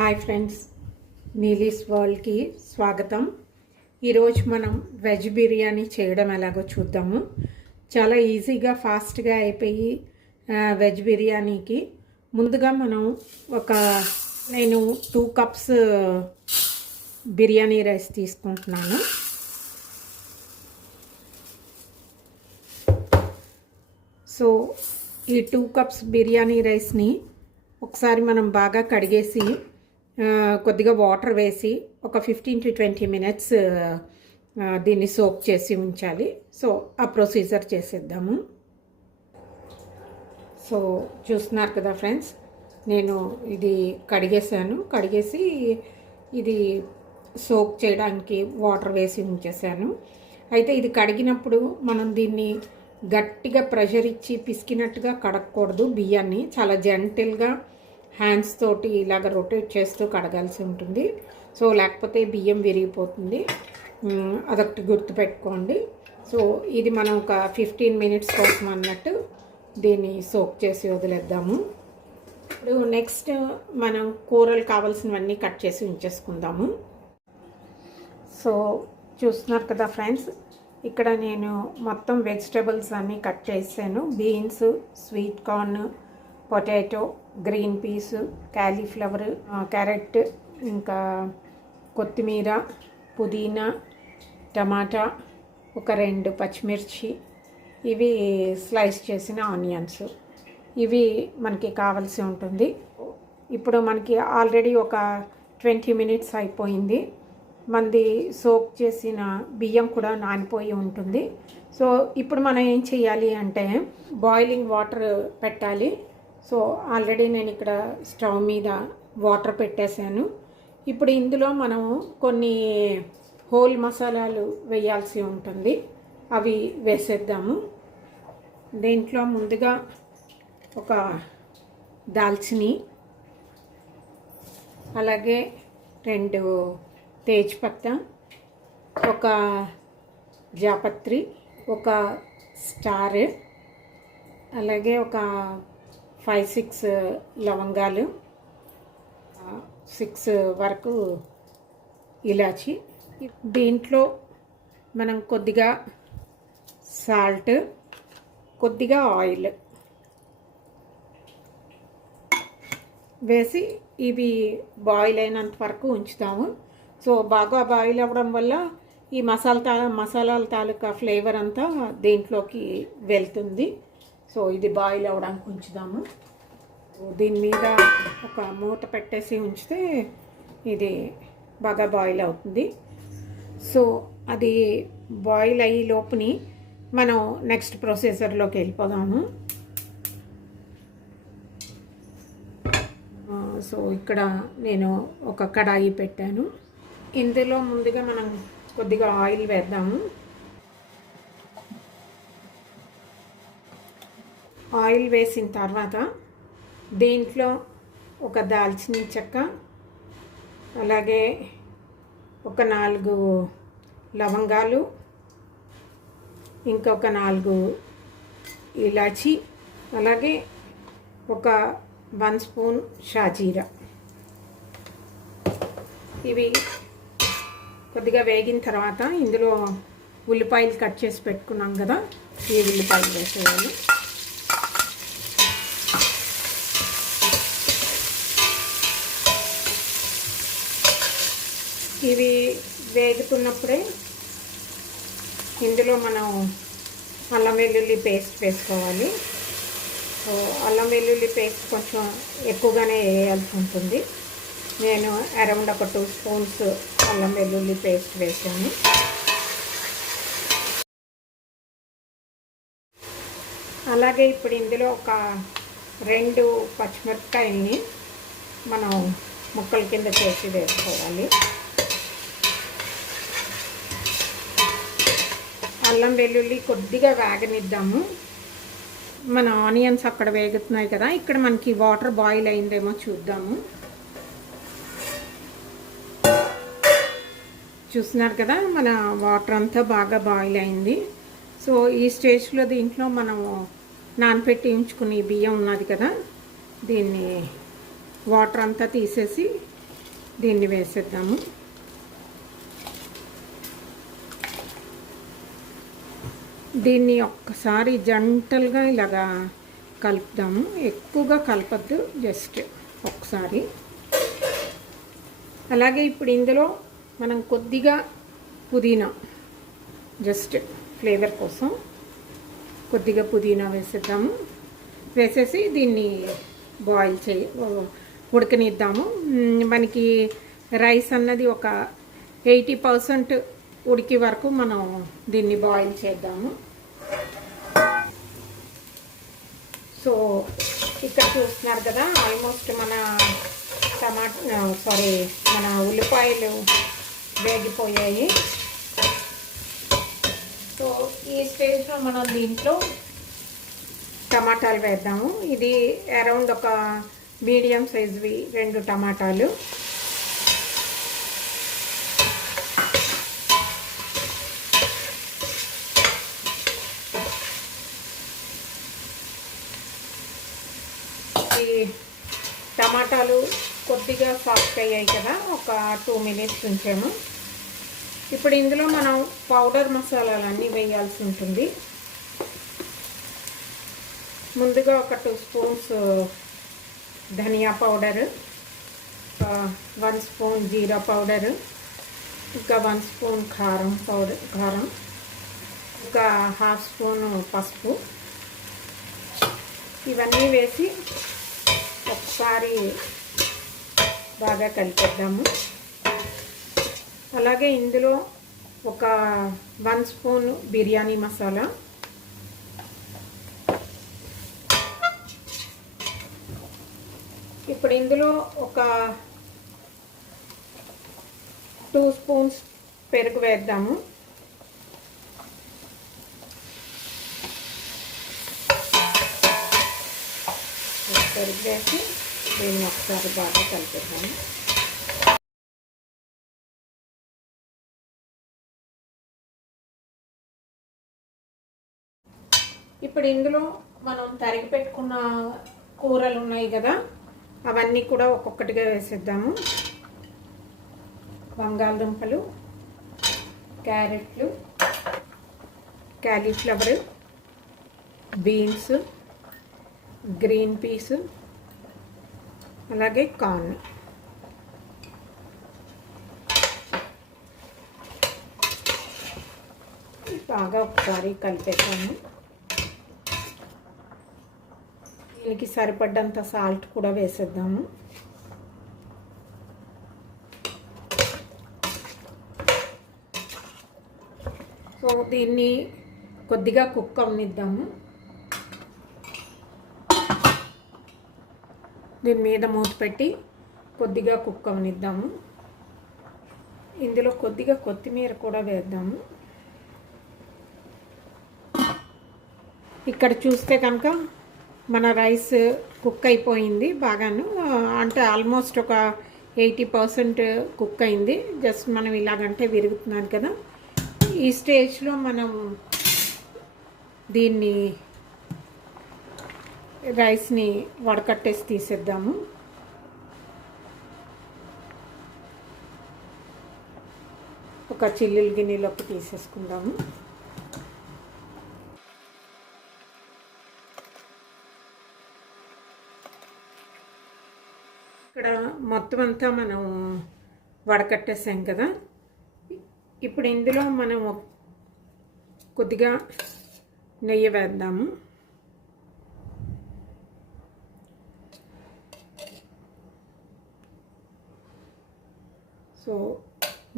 Hi friends, నీలీస్ వరల్డ్కి స్వాగతం. ఈరోజు మనం వెజ్ బిర్యానీ చేయడం ఎలాగో చూద్దాము. చాలా ఈజీగా ఫాస్ట్గా అయిపోయి వెజ్ బిర్యానీకి ముందుగా మనం నేను 2 కప్స్ బిర్యానీ రైస్ తీసుకుంటున్నాను. సో ఈ 2 కప్స్ బిర్యానీ రైస్ని ఒకసారి మనం బాగా కడిగేసి కొద్దిగా వాటర్ వేసి ఒక 15 to 20 మినిట్స్ దీన్ని సోక్ చేసి ఉంచాలి. సో ఆ ప్రొసీజర్ చేసేద్దాము. సో చూస్తున్నారు కదా ఫ్రెండ్స్, నేను ఇది కడిగేసి ఇది సోక్ చేయడానికి వాటర్ వేసి ఉంచేసాను. అయితే ఇది కడిగినప్పుడు మనం దీన్ని గట్టిగా ప్రెషర్ ఇచ్చి పిసికినట్టుగా కడగకూడదు. బియ్యాన్ని చాలా జెంటిల్గా హ్యాండ్స్ తోటి ఇలాగ రొటేట్ చేస్తూ కడగాల్సి ఉంటుంది. సో లేకపోతే బియ్యం విరిగిపోతుంది. అదొకటి గుర్తుపెట్టుకోండి. సో ఇది మనం ఒక 15 మినిట్స్ కోసం అన్నట్టు దీన్ని సోక్ చేసి వదిలేద్దాము. ఇప్పుడు నెక్స్ట్ మనం కూరలు కావాల్సినవన్నీ కట్ చేసి ఉంచేసుకుందాము. సో చూస్తున్నారు కదా ఫ్రెండ్స్, ఇక్కడ నేను మొత్తం వెజిటబుల్స్ అన్నీ కట్ చేసాను. Beans, sweet corn, potato, green peas, cauliflower, carrot, ఇంకా కొత్తిమీర, పుదీనా, టమాటా, ఒక 2 పచ్చిమిర్చి, ఇవి స్లైస్ చేసిన ఆనియన్స్, ఇవి మనకి కావాల్సి ఉంటుంది. ఇప్పుడు మనకి ఆల్రెడీ ఒక 20 మినిట్స్ అయిపోయింది. మనది సోక్ చేసిన బియ్యం కూడా నానిపోయి ఉంటుంది. సో ఇప్పుడు మనం ఏం చేయాలి అంటే బాయిలింగ్ వాటర్ పెట్టాలి. సో ఆల్రెడీ నేను ఇక్కడ స్టవ్ మీద వాటర్ పెట్టేశాను. ఇప్పుడు ఇందులో మనం కొన్ని హోల్ మసాలాలు వేయాల్సి ఉంటుంది. అవి వేసేద్దాము. దీంట్లో ముందుగా ఒక దాల్చిని, అలాగే 2 తేజ్పత్తా, ఒక జాపత్రి, ఒక స్టార్, అలాగే ఒక 5-6 లవంగాలు, 6 వరకు ఇలాచి. దీంట్లో మనం కొద్దిగా సాల్ట్, కొద్దిగా ఆయిల్ వేసి ఇవి బాయిల్ అయినంత వరకు ఉంచుతాము. సో బాగా బాయిల్ అవ్వడం వల్ల ఈ మసాలాల తాలూకా ఫ్లేవర్ అంతా దీంట్లోకి వెళ్తుంది. సో ఇది బాయిల్ అవ్వడానికి ఉంచుదాము. దీని మీద ఒక మూత పెట్టేసి ఉంచితే ఇది బాగా బాయిల్ అవుతుంది. సో అది బాయిల్ అయ్యే లోపుని మనం నెక్స్ట్ ప్రొసీజర్లోకి వెళ్ళిపోదాము. సో ఇక్కడ నేను ఒక కడాయి పెట్టాను. ఇందులో ముందుగా మనం కొద్దిగా ఆయిల్ వేద్దాము. ఆయిల్ వేసిన తర్వాత దీంట్లో ఒక దాల్చిన చెక్క, అలాగే ఒక 4 లవంగాలు, ఇంకొక 4 ఇలాచి, అలాగే ఒక 1 స్పూన్ షాజీరా. ఇవి కొద్దిగా వేగిన తర్వాత ఇందులో ఉల్లిపాయలు కట్ చేసి పెట్టుకున్నాం కదా, ఈ ఉల్లిపాయలు వేసేయాలి. ఇవి వేగుతున్నప్పుడే ఇందులో మనం అల్లం వెల్లుల్లి పేస్ట్ వేసుకోవాలి. సో అల్లం వెల్లుల్లి పేస్ట్ కొంచెం ఎక్కువగానే వేయాల్సి ఉంటుంది. నేను అరౌండ్ ఒక 2 స్పూన్స్ అల్లం వెల్లుల్లి పేస్ట్ వేసాను. అలాగే ఇప్పుడు ఇందులో ఒక 2 పచ్చిమిరపకాయల్ని మనం ముక్కల కింద చేసి వేసుకోవాలి. అల్లం వెల్లుల్లి కొద్దిగా వేగనిద్దాము. మన ఆనియన్స్ అక్కడ వేగుతున్నాయి కదా, ఇక్కడ మనకి వాటర్ బాయిల్ అయిందేమో చూద్దాము. చూస్తున్నారు కదా, మన వాటర్ అంతా బాగా బాయిల్ అయింది. సో ఈ స్టేజ్లో దీంట్లో మనము నానపెట్టి ఉంచుకుని బియ్యం ఉన్నది కదా, దీన్ని వాటర్ అంతా తీసేసి దీన్ని వేసేద్దాము. దీన్ని ఒక్కసారి జంటల్గా ఇలాగా కలుపుదాము. ఎక్కువగా కలపద్దు, జస్ట్ ఒకసారి. అలాగే ఇప్పుడు ఇందులో మనం కొద్దిగా పుదీనా, జస్ట్ ఫ్లేవర్ కోసం కొద్దిగా పుదీనా వేసేద్దాము. వేసేసి దీన్ని ఉడకనిద్దాము. మనకి రైస్ అన్నది ఒక 80% ఉడికి వరకు మనం దీన్ని బాయిల్ చేద్దాము. సో ఇక్కడ చూస్తున్నారు కదా, ఆల్మోస్ట్ మన మన ఉల్లిపాయలు వేగిపోయాయి. సో ఈ స్టేజ్లో మనం దీంట్లో టమాటాలు వేద్దాము. ఇది అరౌండ్ ఒక మీడియం సైజువి 2 టమాటాలు. ఈ టమాటాలు కొద్దిగా సాఫ్ట్ అయ్యాయి కదా, ఒక 2 మినిట్స్ ఉంచాము. ఇప్పుడు ఇందులో మనం పౌడర్ మసాలాలన్నీ వేయాల్సి ఉంటుంది. ముందుగా ఒక 2 స్పూన్స్ ధనియా పౌడరు, 1 స్పూన్ జీరా పౌడరు, ఇంకా 1 స్పూన్ కారం, ఇంకా 1/2 స్పూన్ పసుపు. ఇవన్నీ వేసి ఒకసారి బాగా కలిపేద్దాము. అలాగే ఇందులో ఒక 1 స్పూన్ బిర్యానీ మసాలా, ఇప్పుడు ఇందులో ఒక 2 స్పూన్స్ పెరుగు వేద్దాము. పెరుగు వేసి దీన్ని ఒకసారి బాగా కలిపేద్దాము. ఇప్పుడు ఇందులో మనం తరిగి పెట్టుకున్న కూరలు ఉన్నాయి కదా, అవన్నీ కూడా ఒక్కొక్కటిగా వేసేద్దాము. బంగాళదుంపలు, క్యారెట్లు, క్యాలీఫ్లవర్, బీన్స్, గ్రీన్ పీస్, అలాగే కార్న్. బాగా ఒకసారి కలిపేసాము. దీనికి సరిపడ్డంత సాల్ట్ కూడా వేసేద్దాము. సో దీన్ని కొద్దిగా కుక్ అవనిద్దాము. దీని మీద మూత పెట్టి కొద్దిగా కుక్ అవనిద్దాము. ఇందులో కొద్దిగా కొత్తిమీర కూడా వేద్దాము. ఇక్కడ చూస్తే కనుక మన రైస్ కుక్ అయిపోయింది బాగాను, అంటే ఆల్మోస్ట్ ఒక 80% కుక్ అయింది. జస్ట్ మనం ఇలాగంటే విరుగుతున్నది కదా, ఈ స్టేజ్లో మనం దీన్ని రైస్ని వడకట్టేసి తీసేద్దాము. ఒక చిల్లుల గిన్నెలోకి తీసేసుకుందాము. ఇక్కడ మొత్తం అంతా మనం వడకట్టేసాం కదా, ఇప్పుడు ఇందులో మనం కొద్దిగా నెయ్యి వేద్దాము. సో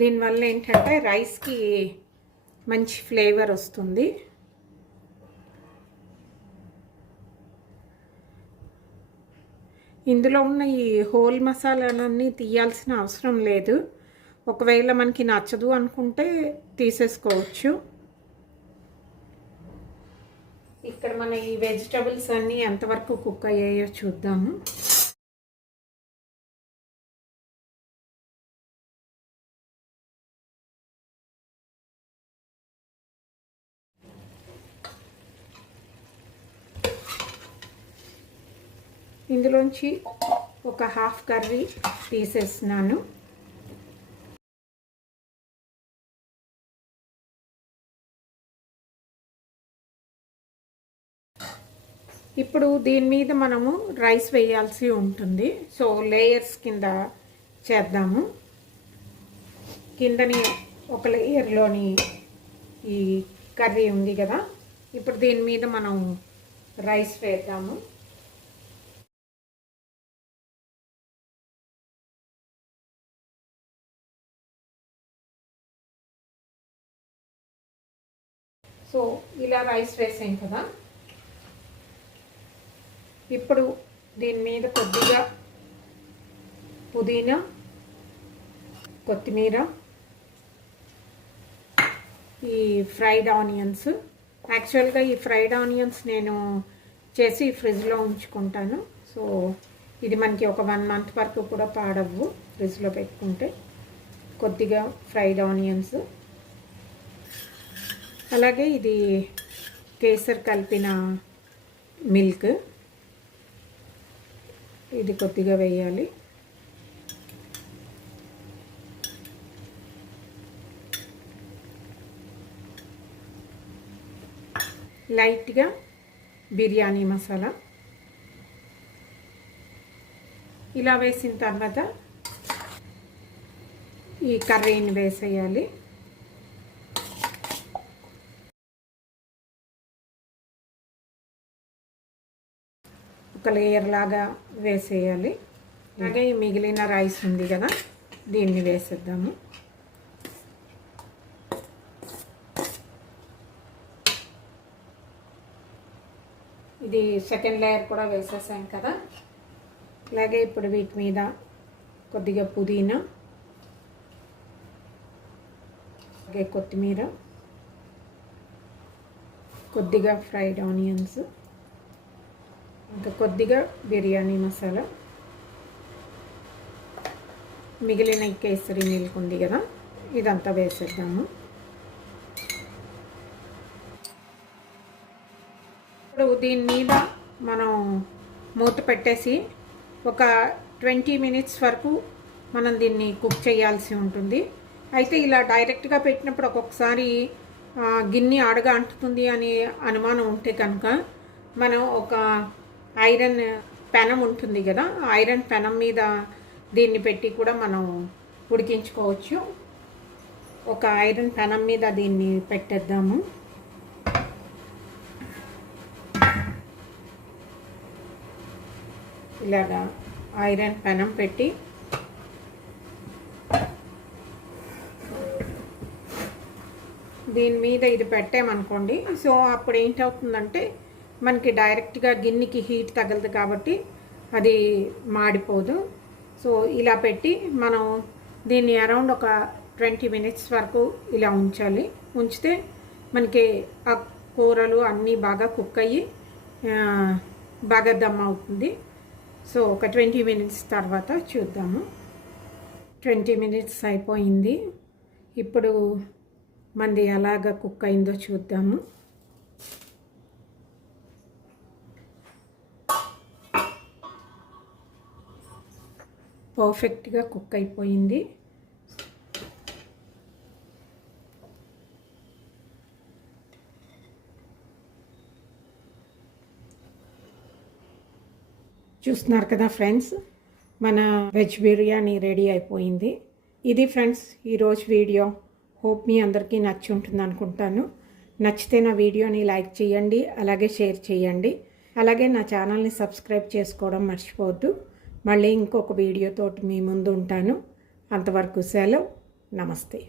దీనివల్ల ఏంటంటే రైస్కి మంచి ఫ్లేవర్ వస్తుంది. ఇందులో ఉన్న ఈ హోల్ మసాలాలన్నీ తీయాల్సిన అవసరం లేదు. ఒకవేళ మనకి నచ్చదు అనుకుంటే తీసేసుకోవచ్చు. ఇక్కడ మన ఈ వెజిటబుల్స్ అన్నీ ఎంతవరకు కుక్ అయ్యాయో చూద్దాము. ఇందులోంచి ఒక హాఫ్ కర్రీ తీసేస్తున్నాను. ఇప్పుడు దీని మీద మనము రైస్ వేయాల్సి ఉంటుంది. సో లేయర్స్ కింద చేద్దాము. కిందని ఒక లేయర్లోని ఈ కర్రీ ఉంది కదా, ఇప్పుడు దీని మీద మనం రైస్ వేద్దాము. సో ఇలా రైస్ వేసాం కదా, ఇప్పుడు దీని మీద కొద్దిగా పుదీనా, కొత్తిమీర, ఈ ఫ్రైడ్ ఆనియన్స్. యాక్చువల్గా ఈ ఫ్రైడ్ ఆనియన్స్ నేను చేసి ఫ్రిడ్జ్లో ఉంచుకుంటాను. సో ఇది మనకి ఒక 1 month వరకు కూడా పాడవు ఫ్రిడ్జ్లో పెట్టుకుంటే. కొద్దిగా ఫ్రైడ్ ఆనియన్స్, అలాగే ఇది కేసర్ కలిపిన మిల్క్, ఇది కొద్దిగా వేయాలి. లైట్గా బిర్యానీ మసాలా. ఇలా వేసిన తర్వాత ఈ కర్రీని వేసేయాలి. ఒక లేయర్ లాగా వేసేయాలి. అలాగే మిగిలిన రైస్ ఉంది కదా, దీన్ని వేసేద్దాము. ఇది సెకండ్ లేయర్ కూడా వేసేసాం కదా. అలాగే ఇప్పుడు వీటి మీద కొద్దిగా పుదీనా, అలాగే కొత్తిమీర, కొద్దిగా ఫ్రైడ్ ఆనియన్స్, ఇంకా కొద్దిగా బిర్యానీ మసాలా, మిగిలిన కేసరి మిల్క్ ఉంది కదా, ఇదంతా వేసేద్దాము. ఇప్పుడు దీని మీద మనం మూత పెట్టేసి ఒక 20 minutes వరకు మనం దీన్ని కుక్ చేయాల్సి ఉంటుంది. అయితే ఇలా డైరెక్ట్గా పెట్టినప్పుడు ఒక్కొక్కసారి గిన్నె అడుగా అంటుతుంది అని అనుమానం ఉంటే కనుక మనం ఒక ఐరన్ పెనం ఉంటుంది కదా, ఐరన్ పెనం మీద దీన్ని పెట్టి కూడా మనం ఉడికించుకోవచ్చు. ఒక ఐరన్ పెనం మీద దీన్ని పెట్టేద్దాము. ఇలాగా ఐరన్ పెనం పెట్టి దీని మీద ఇది పెట్టామనుకోండి, సో అప్పుడు ఏంటవుతుందంటే మనకి డైరెక్ట్గా గిన్నెకి హీట్ తగలదు కాబట్టి అది మాడిపోదు. సో ఇలా పెట్టి మనం దీన్ని అరౌండ్ ఒక 20 minutes వరకు ఇలా ఉంచాలి. ఉంచితే మనకి ఆ కూరలు అన్నీ బాగా కుక్ అయ్యి బాగా దమ్ అవుతుంది. సో ఒక 20 minutes తర్వాత చూద్దాము. 20 minutes అయిపోయింది. ఇప్పుడు మనది ఎలాగ కుక్ అయిందో చూద్దాము. పర్ఫెక్ట్గా కుక్ అయిపోయింది. చూస్తున్నారు కదా ఫ్రెండ్స్, మన వెజ్ బిర్యానీ రెడీ అయిపోయింది. ఇది ఫ్రెండ్స్ ఈరోజు వీడియో. హోప్ మీ అందరికీ నచ్చి ఉంటుంది అనుకుంటాను. నచ్చితే నా వీడియోని లైక్ చేయండి, అలాగే షేర్ చేయండి. అలాగే నా ఛానల్ని సబ్స్క్రైబ్ చేసుకోవడం మర్చిపోవద్దు. మళ్ళీ ఇంకొక వీడియోతోటి మీ ముందు ఉంటాను. అంతవరకు సెలవు. నమస్తే.